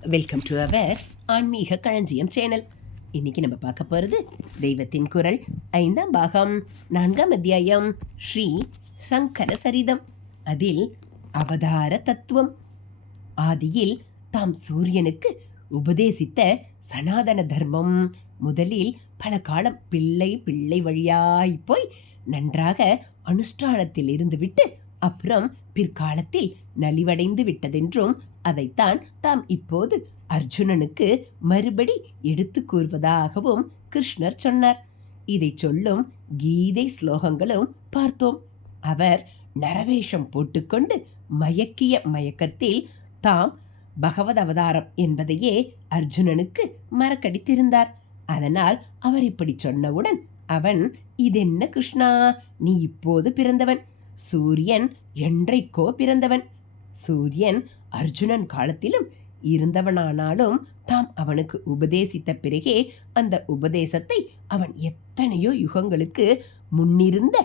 Welcome to our ஆன்மீக களஞ்சியம் channel இன்னைக்கு நம்ம பார்க்க போகிறது தெய்வத்தின் குரல். ஐந்தாம் பாகம் நான்காம் அத்தியாயம் ஸ்ரீ சங்கர சரிதம். அதில் அவதார தத்துவம். ஆதியில் தாம் சூரியனுக்கு உபதேசித்த சனாதன தர்மம். முதலில் பல காலம் பிள்ளை பிள்ளை வழியாய் போய் நன்றாக அனுஷ்டானத்தில் இருந்துவிட்டு அப்புறம் பிற்காலத்தில் நலிவடைந்து விட்டதென்றும் அதைத்தான் தாம் இப்போது அர்ஜுனனுக்கு மறுபடி எடுத்து கூறுவதாகவும் கிருஷ்ணர் சொன்னார். இதை சொல்லும் கீதை ஸ்லோகங்களும் பார்த்தோம். அவர் நரவேஷம் போட்டுக்கொண்டு மயக்கிய மயக்கத்தில் தாம் பகவத் அவதாரம் என்பதையே அர்ஜுனனுக்கு மறக்கடித்திருந்தார். அதனால் அவர் இப்படி சொன்னவுடன் அவன் இதென்ன கிருஷ்ணா நீ இப்போது பிறந்தவன். சூரியன் என்றைக்கோ பிறந்தவன். சூரியன் அர்ஜுனன் காலத்திலும் இருந்தவனானாலும் தாம் அவனுக்கு உபதேசித்த பிறகே அந்த உபதேசத்தை அவன் எத்தனையோ யுகங்களுக்கு முன்னிருந்த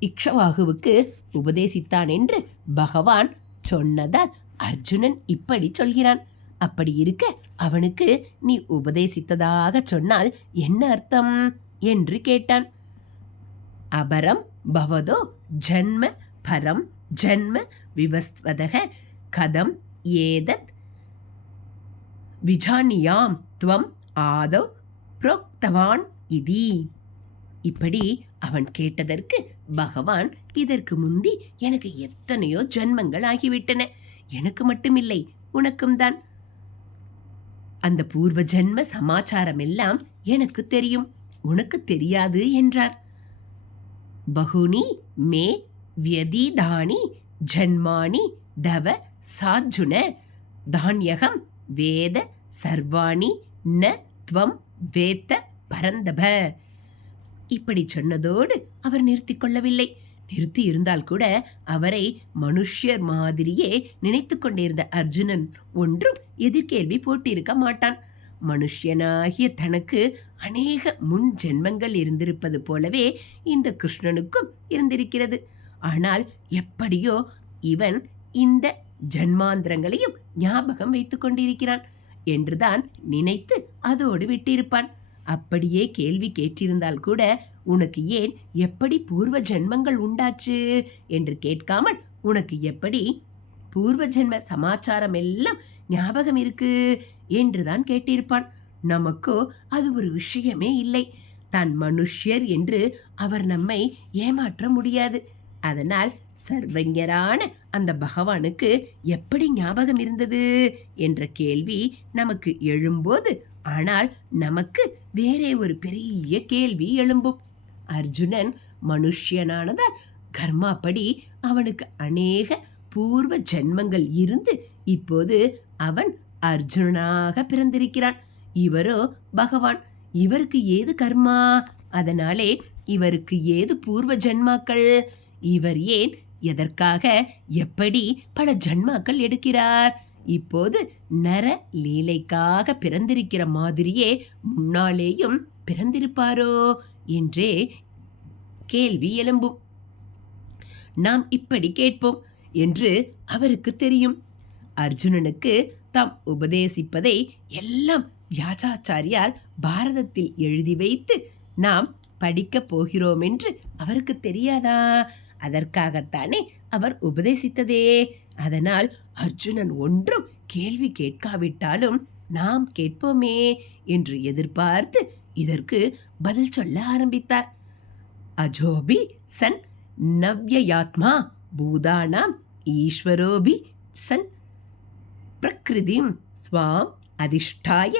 இக்ஷவாகுவுக்கு உபதேசித்தான் என்று பகவான் சொன்னதால் அர்ஜுனன் இப்படி சொல்கிறான். அப்படி இருக்க அவனுக்கு நீ உபதேசித்ததாக சொன்னால் என்ன அர்த்தம்? என்று கேட்டான். அபரம் பவதோ ஜன்ம பரம் ஜன்ம விவஸ்வதக கதம் ஏதத் விஜானியாம் துவம் ஆதோ புரோக்தவான் இதி. இப்படி அவன் கேட்டதற்கு பகவான் இதற்கு முந்தி எனக்கு எத்தனையோ ஜன்மங்கள் ஆகிவிட்டன. எனக்கு மட்டுமில்லை உனக்கும் தான். அந்த பூர்வ ஜென்ம சமாச்சாரம் எல்லாம் எனக்கு தெரியும். உனக்கு தெரியாது என்றார். பகுனி மே வியதீதானி ஜன்மானி தவ சாஜுன தான்யகம் வேத சர்வாணி ந துவம் வேத்த பரந்தப. இப்படி சொன்னதோடு அவர் நிறுத்தி கொள்ளவில்லை. நிறுத்தி இருந்தால் கூட அவரை மனுஷ்யர் மாதிரியே நினைத்து கொண்டிருந்த அர்ஜுனன் ஒன்றும் எதிர்கேள்வி போட்டிருக்க மாட்டான். மனுஷ்யனாகிய தனக்கு அநேக முன் ஜென்மங்கள் இருந்திருப்பது போலவே இந்த கிருஷ்ணனுக்கும் இருந்திருக்கிறது. ஆனால் எப்படியோ இவன் இந்த ஜன்மாந்திரங்களையும் ஞாபகம் வைத்து கொண்டிருக்கிறான் என்றுதான் நினைத்து அதோடு விட்டிருப்பான். அப்படியே கேள்வி கேட்டிருந்தால் கூட உனக்கு ஏன் எப்படி பூர்வ ஜென்மங்கள் உண்டாச்சு என்று கேட்காமல் உனக்கு எப்படி பூர்வ ஜென்ம சமாச்சாரம் எல்லாம் ஞாபகம் இருக்கு? என்றுதான் கேட்டிருப்பான். நமக்கோ அது ஒரு விஷயமே இல்லை. தான் மனுஷ்யர் என்று அவர் நம்மை ஏமாற்ற முடியாது. அதனால் சர்வஞரான அந்த பகவானுக்கு எப்படி ஞாபகம் இருந்தது? என்ற கேள்வி நமக்கு எழும்போது ஆனால் நமக்கு வேறே ஒரு பெரிய கேள்வி எழும்பும். அர்ஜுனன் மனுஷ்யனானதால் கர்மாப்படி அவனுக்கு அநேக பூர்வ ஜென்மங்கள் இருந்து இப்போது அவன் அர்ஜுனனாக பிறந்திருக்கிறான். இவரோ பகவான். இவருக்கு ஏது கர்மா? அதனாலே இவருக்கு ஏது பூர்வ ஜென்மாக்கள்? இவர் ஏன் எதற்காக எப்படி பல ஜன்மாக்கள் எடுக்கிறார்? இப்போது நர லீலைக்காக பிறந்திருக்கிற மாதிரியே முன்னாலேயும் பிறந்திருப்பாரோ? என்றே கேள்வி எழும்பும். நாம் இப்படி கேட்போம் என்று அவருக்கு தெரியும். அர்ஜுனனுக்கு தாம் உபதேசிப்பதை எல்லாம் வியாசாச்சாரியால் பாரதத்தில் எழுதி வைத்து நாம் படிக்கப் போகிறோம் என்று அவருக்கு தெரியாதா? அதற்காகத்தானே அவர் உபதேசித்ததே. அதனால் அர்ஜுனன் ஒன்றும் கேள்வி கேட்காவிட்டாலும் நாம் கேட்போமே என்று எதிர்பார்த்து இதற்கு பதில் சொல்ல ஆரம்பித்தார். அஜோபி சன் நவ்யயாத்மா பூதானாம் ஈஸ்வரோபி சன் பிரகிருதிம் ஸ்வாம் அதிஷ்டாய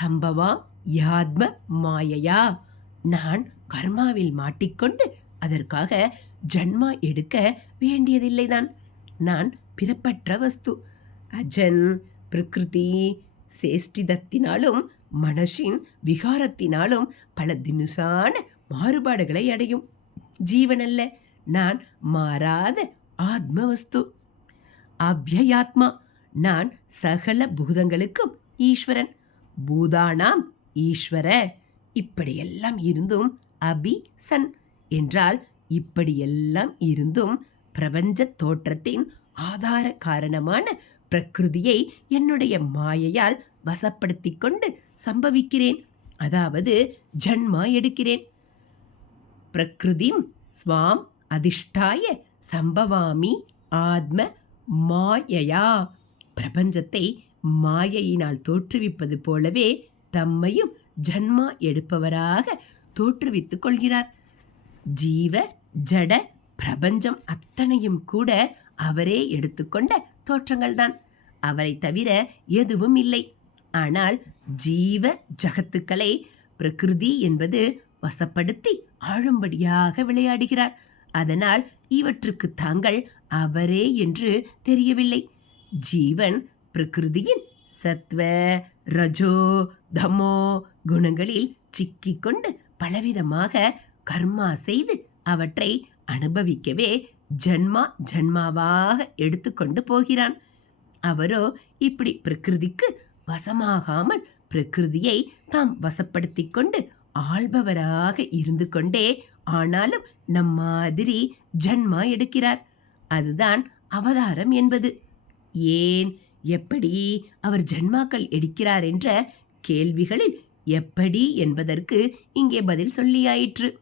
சம்பவா யாத்ம மாயையா நான் கர்மாவில் மாட்டிக்கொண்டு அதற்காக ஜன்மா எடுக்க வேண்டியதில்லைதான். நான் பிறப்பற்ற வஸ்து. அஜன் பிரகிருதி சேஷ்டிதத்தினாலும் மனசின் விகாரத்தினாலும் பல தினுசான மாறுபாடுகளை அடையும். ஜீவனல்ல. நான் மாறாத ஆத்ம வஸ்து அவ்யயாத்மா. நான் சகல பூதங்களுக்கும் ஈஸ்வரன். பூதானாம் ஈஸ்வர. இப்படியெல்லாம் இருந்தும் அபி சன் என்றால் இப்படியெல்லாம் இருந்தும் பிரபஞ்ச தோற்றத்தின் ஆதார காரணமான பிரகிருதியை என்னுடைய மாயையால் வசப்படுத்தி கொண்டு சம்பவிக்கிறேன். அதாவது ஜன்மா எடுக்கிறேன். பிரகிருதிம் ஸ்வாம் அதிஷ்டாய சம்பவாமி ஆத்ம மாயையா. பிரபஞ்சத்தை மாயையினால் தோற்றுவிப்பது போலவே தம்மையும் ஜன்மா எடுப்பவராக தோற்றுவித்துக் கொள்கிறார். ஜீவ ஜட பிரபஞ்சம் அத்தனையும் கூட அவரே எடுத்துக்கொண்ட தோற்றங்கள்தான். அவரை தவிர எதுவும் இல்லை. ஆனால் ஜீவ ஜகத்துக்களை பிரகிருதி என்பது வசப்படுத்தி ஆழும்படியாக விளையாடுகிறார். அதனால் இவற்றுக்கு தாங்கள் அவரே என்று தெரியவில்லை. ஜீவன் பிரகிருதியின் சத்வ ரஜோ தமோ குணங்களில் சிக்கிக்கொண்டு பலவிதமாக கர்மா செய்து அவற்றை அனுபவிக்கவே ஜன்மா ஜன்மாவாக எடுத்துக்கொண்டு போகிறான். அவரோ இப்படி பிரகிருதிக்கு வசமாகாமல் பிரகிருதியை தாம் வசப்படுத்திக் கொண்டு ஆள்பவராக இருந்து கொண்டே ஆனாலும் நம் மாதிரி ஜன்மா எடுக்கிறார். அதுதான் அவதாரம் என்பது. ஏன்? எப்படி அவர் ஜன்மாக்கள் எடுக்கிறார் என்ற கேள்விகளில் எப்படி என்பதற்கு இங்கே பதில் சொல்லியாயிற்று.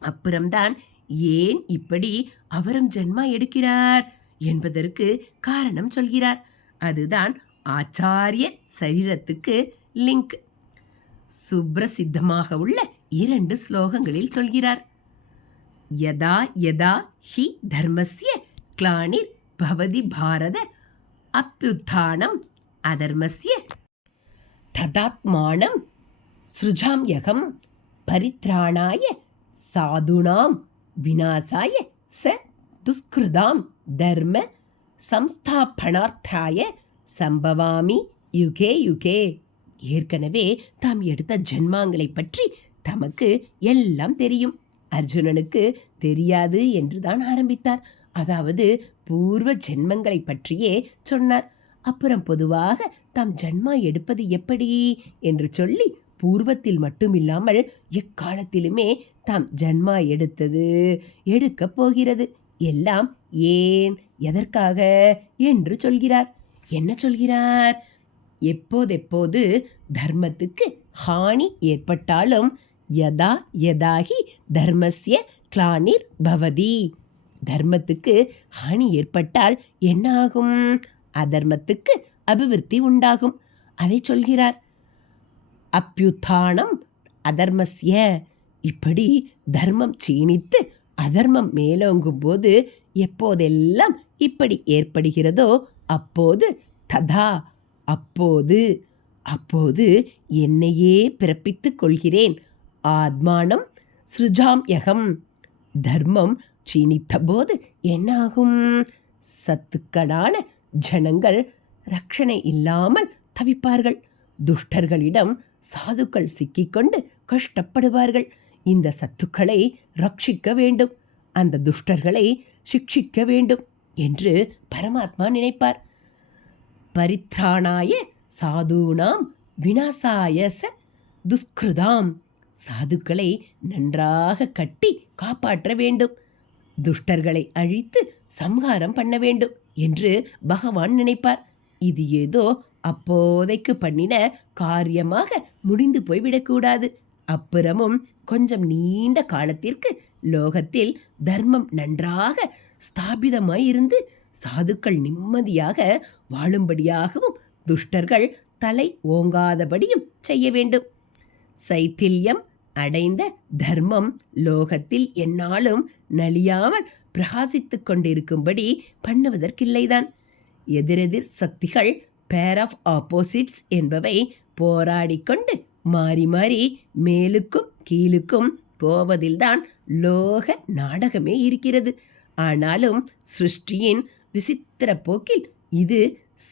அப்புறம்தான் ஏன் இப்படி அவரும் ஜென்மா எடுக்கிறார் என்பதற்கு காரணம் சொல்கிறார். அதுதான் ஆச்சாரிய சரீரத்துக்கு லிங்க். சுப்ரசித்தமாக உள்ள இரண்டு ஸ்லோகங்களில் சொல்கிறார். யதா யதா ஹி தர்மஸ்ய கிளானிர் பவதி பாரத அப்யுத்தானம் அதர்மஸ்ய ததாத்மானம் சிருஜாம்யகம் பரித்ராணாய சாதுனாம் விநாசாய ச துஷ்கிருதாம் தர்ம சம்ஸ்தாபனார்த்தாய சம்பவாமி யுகே யுகே. ஏற்கனவே தாம் எடுத்த ஜென்மாங்களை பற்றி தமக்கு எல்லாம் தெரியும். அர்ஜுனனுக்கு தெரியாது என்றுதான் ஆரம்பித்தார். அதாவது பூர்வ ஜென்மங்களை பற்றியே சொன்னார். அப்புறம் பொதுவாக தாம் ஜன்மா எடுப்பது எப்படி? என்று சொல்லி பூர்வத்தில் மட்டுமில்லாமல் எக்காலத்திலுமே தாம் ஜன்மா எடுத்தது எடுக்கப் போகிறது. எல்லாம் ஏன் எதற்காக என்று சொல்கிறார். என்ன சொல்கிறார்? எப்போதெப்போது தர்மத்துக்கு ஹானி ஏற்பட்டாலும் யதா யதாகி தர்மஸ்ய கிளானிர் பவதி. தர்மத்துக்கு ஹானி ஏற்பட்டால் என்ன ஆகும் அதர்மத்துக்கு அபிவிருத்தி உண்டாகும். அதை சொல்கிறார். அப்பியுத்தானம் அதர்மஸ்ய. இப்படி தர்மம் சீனித்து அதர்மம் மேலோங்கும் போது எப்போதெல்லாம் இப்படி ஏற்படுகிறதோ அப்போது ததா அப்போது அப்போது என்னையே பிறப்பித்துக் கொள்கிறேன். ஆத்மானம் சுஜாம் யகம் தர்மம் சீனித்தபோது என்னாகும்? சத்துக்களான ஜனங்கள் ரட்சணை இல்லாமல் தவிப்பார்கள். துஷ்டர்களிடம் சாதுக்கள் சிக்கிக்கொண்டு கஷ்டப்படுவார்கள். இந்த சத்துக்களை ரட்சிக்க வேண்டும். அந்த துஷ்டர்களை சிக்ஷிக்க வேண்டும் என்று பரமாத்மா நினைப்பார். பரித்ராணாய சாதுனாம் வினாசாயச துஷ்கிருதாம். சாதுக்களை நன்றாக கட்டி காப்பாற்ற வேண்டும். துஷ்டர்களை அழித்து சம்ஹாரம் பண்ண வேண்டும் என்று பகவான் நினைப்பார். இது ஏதோ அப்போதைக்கு பண்ணின காரியமாக முடிந்து போய்விடக்கூடாது. அப்புறமும் கொஞ்சம் நீண்ட காலத்திற்கு லோகத்தில் தர்மம் நன்றாக ஸ்தாபிதமாயிருந்து சாதுக்கள் நிம்மதியாக வாழும்படியாகவும் துஷ்டர்கள் தலை ஓங்காதபடியும் செய்ய வேண்டும். சைத்தில்யம் அடைந்த தர்மம் லோகத்தில் என்னாலும் நலியாமல் பிரகாசித்துக் கொண்டிருக்கும்படி பண்ணுவதற்கில்லைதான். எதிரெதிர் சக்திகள் பேர் ஆஃப் ஆப்போசிட்ஸ் என்பவை போராடிக்கொண்டு மாறி மாறி மேலுக்கும் கீழுக்கும் போவதில்தான் லோக நாடகமே இருக்கிறது. ஆனாலும் சிருஷ்டியின் விசித்திர போக்கில் இது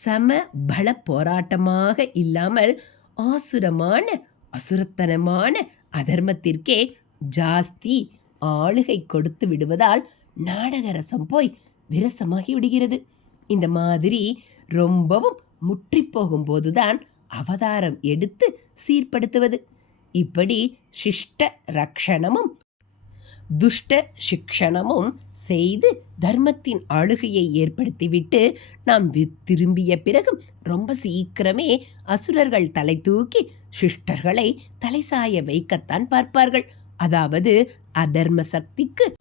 சம பல போராட்டமாக இல்லாமல் ஆசுரமான அசுரத்தனமான அதர்மத்திற்கே ஜாஸ்தி ஆளுகை கொடுத்து விடுவதால் நாடக ரசம் போய் விரசமாகி விடுகிறது இந்த மாதிரி ரொம்பவும் முற்றி போகும்போதுதான் அவதாரம் எடுத்து சீர்படுத்துவது. இப்படி சிஷ்ட ரக்ஷணமும் துஷ்ட சிக்ஷணமும் செய்து தர்மத்தின் ஆளுகையை ஏற்படுத்திவிட்டு நாம் வி- திரும்பிய பிறகும் ரொம்ப சீக்கிரமே அசுரர்கள் தலை தூக்கி சிஷ்டர்களை தலை சாய வைக்கத்தான் பார்ப்பார்கள். அதாவது அதர்ம சக்திக்கு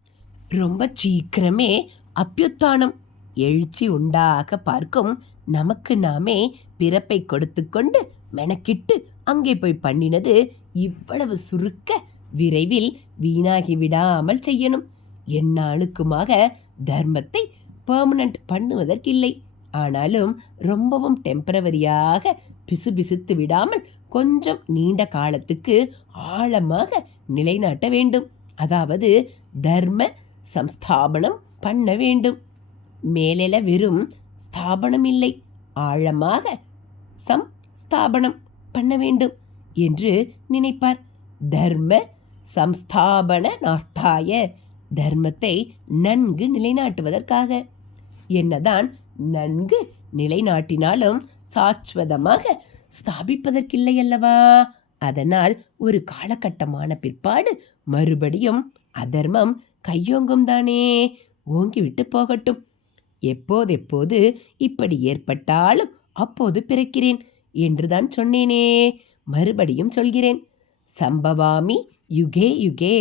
ரொம்ப சீக்கிரமே அப்பியுத்தானம் எழுச்சி உண்டாக பார்க்கும் நமக்கு நாமே பிறப்பை கொடுத்து கொண்டு மெனக்கிட்டு அங்கே போய் பண்ணினது இவ்வளவு சுருக்க விரைவில் வீணாகி விடாமல் செய்யணும். எந்நாளுக்குமாக தர்மத்தை பெர்மனண்ட் பண்ணுவதற்கில்லை. ஆனாலும் ரொம்பவும் டெம்பரவரியாக பிசுபிசுத்து விடாமல் கொஞ்சம் நீண்ட காலத்துக்கு ஆழமாக நிலைநாட்ட வேண்டும். அதாவது தர்ம சம்ஸ்தாபனம் பண்ண வேண்டும். மேலெல வெறும் ஸ்தாபனம் இல்லை ஆழமாக சம் ஸ்தாபனம் பண்ண வேண்டும் என்று நினைப்பார். தர்ம சம்ஸ்தாபன நார்த்தாய தர்மத்தை நன்கு நிலைநாட்டுவதற்காக. என்னதான் நன்கு நிலைநாட்டினாலும் சாஸ்வதமாக ஸ்தாபிப்பதற்கில்லை அல்லவா அதனால் ஒரு காலகட்டமான பிற்பாடு மறுபடியும் அதர்மம் கையோங்கும் தானே ஓங்கிவிட்டு போகட்டும். எப்போதெப்போது இப்படி ஏற்பட்டாலும் அப்போது பிறக்கிறேன் என்றுதான் சொன்னேனே. மறுபடியும் சொல்கிறேன். சம்பவாமி யுகே யுகே.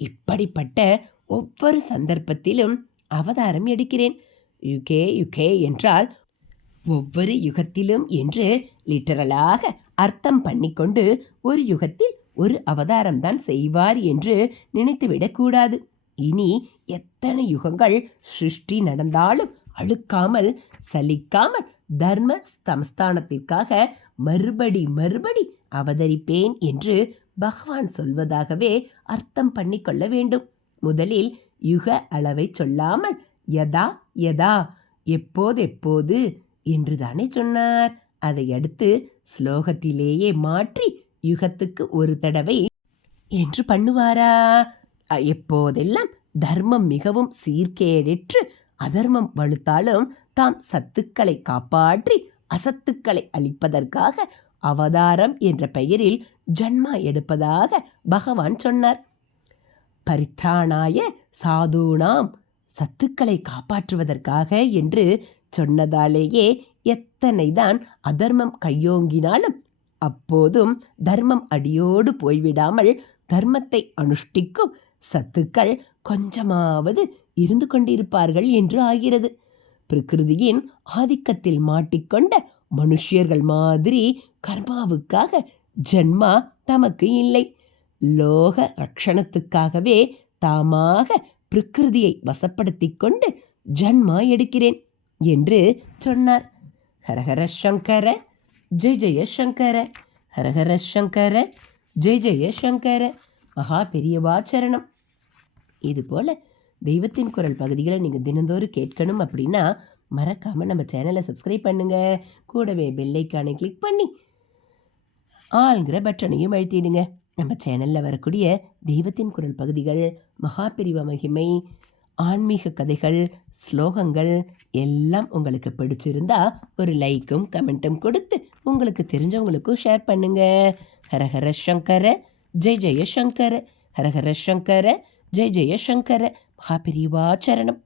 இப்படிப்பட்ட ஒவ்வொரு சந்தர்ப்பத்திலும் அவதாரம் எடுக்கிறேன். யுகே யுகே என்றால் ஒவ்வொரு யுகத்திலும் என்று லிட்டரலாக அர்த்தம் பண்ணிக்கொண்டு ஒரு யுகத்தில் ஒரு அவதாரம் தான் செய்வார் என்று நினைத்துவிடக்கூடாது. இனி எத்தனை யுகங்கள் சிருஷ்டி நடந்தாலும் அழுக்காமல் சலிக்காமல் தர்ம சமஸ்தானத்திற்காக மறுபடி மறுபடி அவதரிப்பேன் என்று பகவான் சொல்வதாகவே அர்த்தம் பண்ணிக்கொள்ள வேண்டும். முதலில் யுக அளவை சொல்லாமல் யதா யதா எப்போதெப்போது என்று தானே சொன்னார். அதை அடுத்து ஸ்லோகத்திலேயே மாற்றி யுகத்துக்கு ஒரு தடவை என்று பண்ணுவாரா? எப்போதெல்லாம் தர்மம் மிகவும் சீர்கேடிற்று அதர்மம் வலுத்தாலும் தாம் சத்துக்களை காப்பாற்றி அசத்துக்களை அளிப்பதற்காக அவதாரம் என்ற பெயரில் ஜன்மா எடுப்பதாக பகவான் சொன்னார். பரித்ராணாய சாதுனாம் சத்துக்களை காப்பாற்றுவதற்காக என்று சொன்னதாலேயே எத்தனைதான் அதர்மம் கையோங்கினாலும் அப்போதும் தர்மம் அடியோடு போய்விடாமல் தர்மத்தை அனுஷ்டிக்கும் சத்துக்கள் கொஞ்சமாவது இருந்து கொண்டிருப்பார்கள் என்று ஆகிறது. பிரகிருதியின் ஆதிக்கத்தில் மாட்டிக்கொண்ட மனுஷியர்கள் மாதிரி கர்மாவுக்காக ஜென்மா தமக்கு இல்லை. லோக ரக்ஷணத்துக்காகவே தாமாக பிரகிருதியை வசப்படுத்திக் கொண்டு ஜன்மா எடுக்கிறேன் என்று சொன்னார். ஹரஹர சங்கர ஜெய் ஜெய சங்கர ஹரஹர சங்கர ஜெய் ஜெய சங்கர. மகா பெரியவாச்சரணம் இதுபோல் தெய்வத்தின் குரல் பகுதிகளை நீங்கள் தினந்தோறும் கேட்கணும் அப்படின்னா மறக்காமல் நம்ம சேனலை சப்ஸ்கிரைப் பண்ணுங்கள் கூடவே பெல்லைக்கானை கிளிக் பண்ணி ஆளுங்கிற பட்டனையும் அழுத்திடுங்க. நம்ம சேனலில் வரக்கூடிய தெய்வத்தின் குரல் பகுதிகள் மகாபிரிவ மகிமை ஆன்மீக கதைகள் ஸ்லோகங்கள் எல்லாம் உங்களுக்கு பிடிச்சிருந்தா ஒரு லைக்கும் கமெண்ட்டும் கொடுத்து உங்களுக்கு தெரிஞ்சவங்களுக்கும் ஷேர் பண்ணுங்க. ஹரஹர சங்கர ஜெய் ஜெய சங்கர ஹரஹர சங்கர ஜெய் ஜெய சங்கர மகாபிரிவா சரணம்.